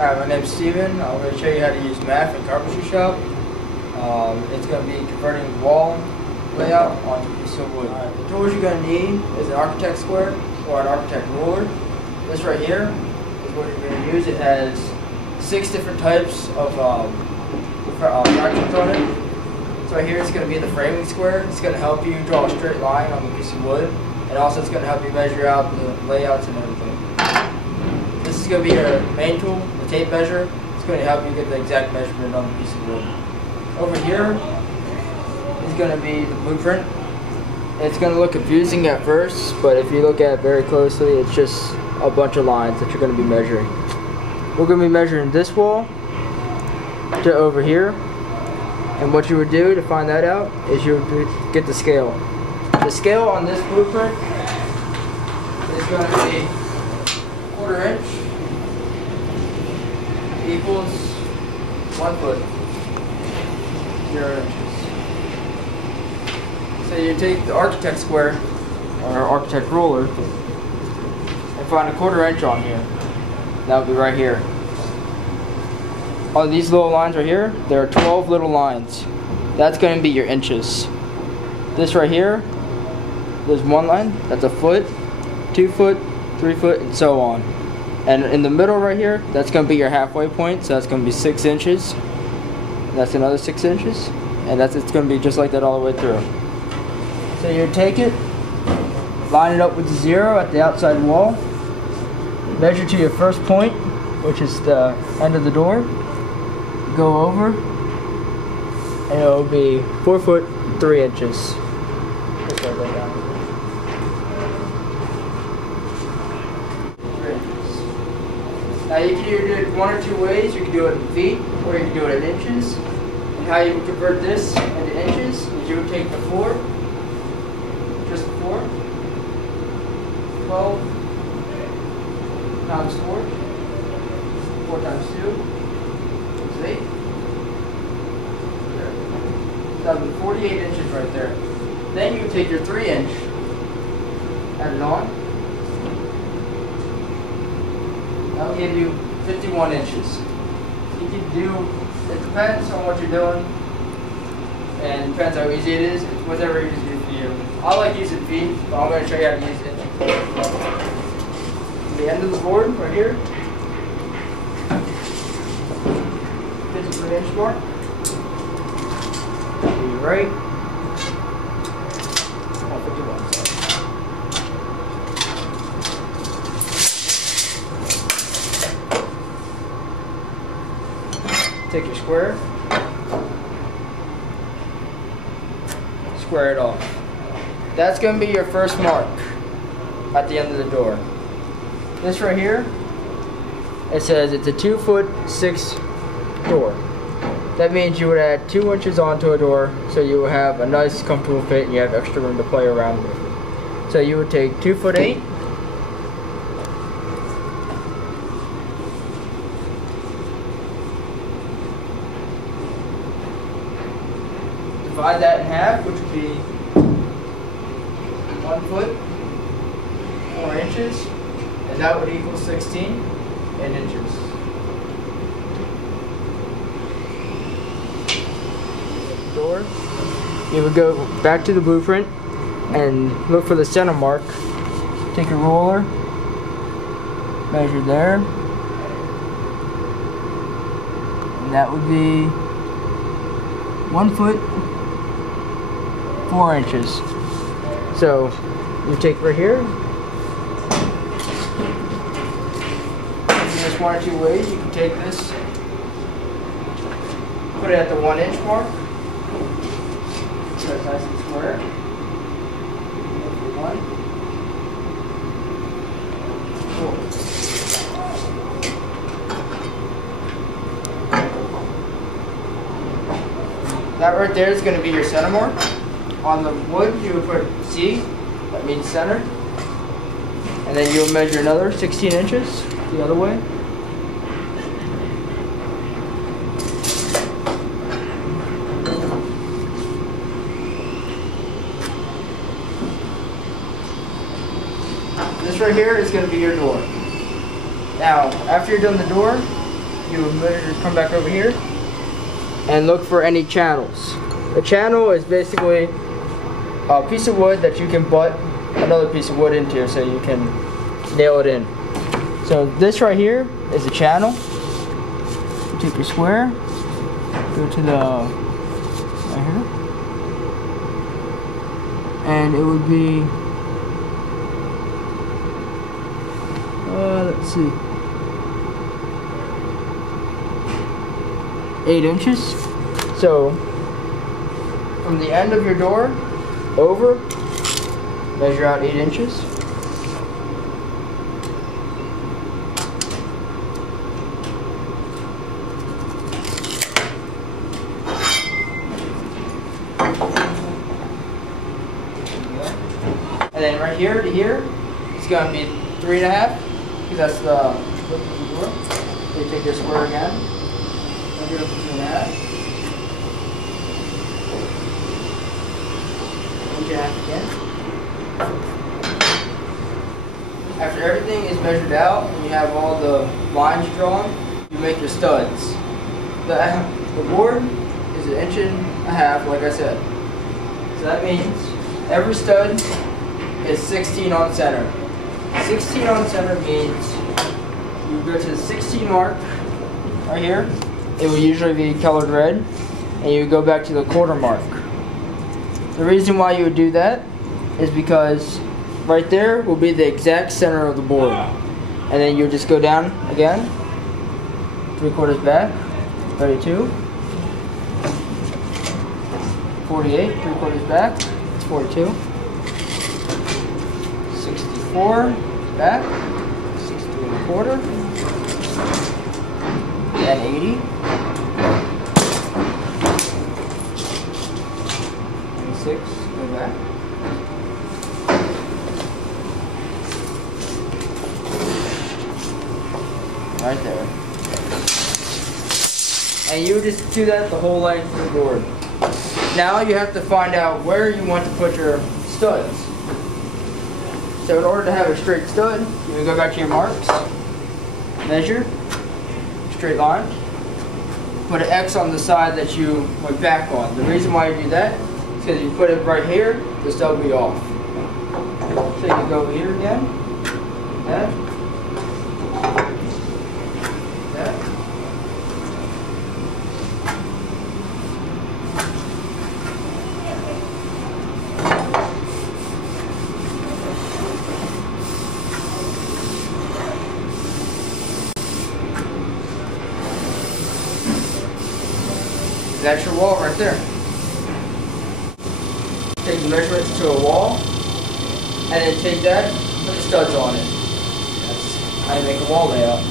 Alright, my name's Steven. I'm going to show you how to use math in Carpentry Shop. It's going to be converting wall layout onto a piece of wood. The tools you're going to need is an architect square or an architect ruler. This right here is what you're going to use. It has 6 different types of fractions on it. So right here it's going to be the framing square. It's going to help you draw a straight line on the piece of wood, and also it's going to help you measure out the layouts and everything. This is going to be your main tool, the tape measure. It's going to help you get the exact measurement on the piece of wood. Over here is going to be the blueprint. It's going to look confusing at first, but if you look at it very closely, it's just a bunch of lines that you're going to be measuring. We're going to be measuring this wall to over here, and what you would do to find that out is you would get the scale. The scale on this blueprint is going to be 1/4 inch equals 1 foot, 0 inches. So you take the architect square or architect ruler and find 1/4 inch on here. That would be right here. All these little lines right here, there are 12 little lines. That's going to be your inches. This right here, there's one line, that's a foot, 2 foot, 3 foot, and so on. And in the middle right here, that's going to be your halfway point, so that's going to be 6 inches. That's another 6 inches, and it's going to be just like that all the way through. So you take it, line it up with the 0 at the outside wall, measure to your first point, which is the end of the door, go over, and it will be 4 foot 3 inches. Now you can either do it one or two ways. You can do it in feet, or you can do it in inches. And how you would convert this into inches is you would take the 4, just the 4, 12 times 4, 4 times 2, is 8. That would be 48 inches right there. Then you would take your 3 inch, add it on. That'll give you 51 inches. You can do, it depends on what you're doing, and it depends how easy it is. It's whatever is easy for you. I like using feet, but I'm going to show you how to use it. The end of the board, right here, 53 inch mark. To your right. 51. Take your square, square it off. That's going to be your first mark at the end of the door. This right here, it says it's a 2 foot 6 door. That means you would add 2 inches onto a door, so you will have a nice comfortable fit and you have extra room to play around with. So you would take 2 foot 8. Divide that in half, which would be 1 foot, 4 inches, and that would equal 16 inches. Door. You would go back to the blueprint and look for the center mark. Take a ruler, measure there, and that would be 1 foot, 4 inches. So you take right here. There's one or two ways. You can take this, put it at the 1 inch mark, so it's nice and square. One, four. That right there is going to be your center mark. On the wood, you would put C, that means center. And then you'll measure another 16 inches the other way. This right here is going to be your door. Now, after you're done the door, you would measure, come back over here and look for any channels. A channel is basically a piece of wood that you can butt another piece of wood into so you can nail it in. So this right here is a channel. You take your square, go to the right here, and it would be let's see, 8 inches. So from the end of your door over, measure out 8 inches. And then right here to here, it's going to be 3.5, because that's the width of the door. So you take your square again, measure up to 3.5. 1.5 again. After everything is measured out and you have all the lines drawn, you make your studs. The board is 1.5 inches, like I said. So that means every stud is 16 on center. 16 on center means you go to the 16 mark right here. It will usually be colored red, and you go back to the quarter mark. The reason why you would do that is because right there will be the exact center of the board. And then you just go down again, 3/4 back, 32, 48, 3/4 back, it's 42, 64 back, 62 1/4, and 80. 6, go back. Right there. And you just do that the whole length of the board. Now you have to find out where you want to put your studs. So in order to have a straight stud, you go back to your marks, measure, straight line, put an X on the side that you went back on. The reason why you do that is because you put it right here, the stud will be off. So you go over here again, that, that. That's your wall right there. Take the measurements to a wall, and then take that, put the studs on it. That's how you make a wall layout.